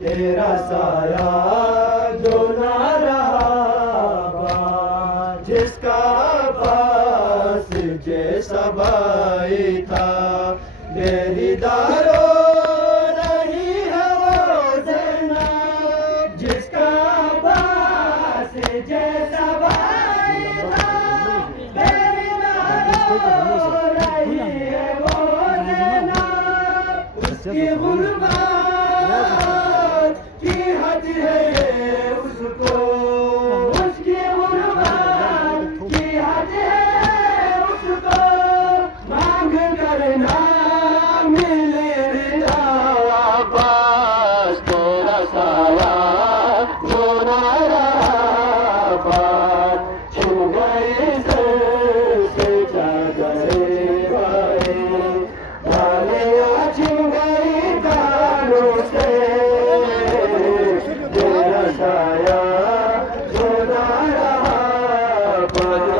तेरा साया जो ना रहा, जिसका पास जैसा भाई था, बेरीदारो नहीं है वो जैनब, जिसका पास जैसा भाई था, बेरीदारो नहीं है वो जैनब, उसकी गुर्बात की हद है उसको, उसकी गुर्बात की हद है उसको, मांग करना मिले रिदा वापस, तेरा साया जो ना रहा पास, छिन गई सर से चादरे भाई, डालियां छिन गई कानों से, तेरा साया जो ना रहा पास।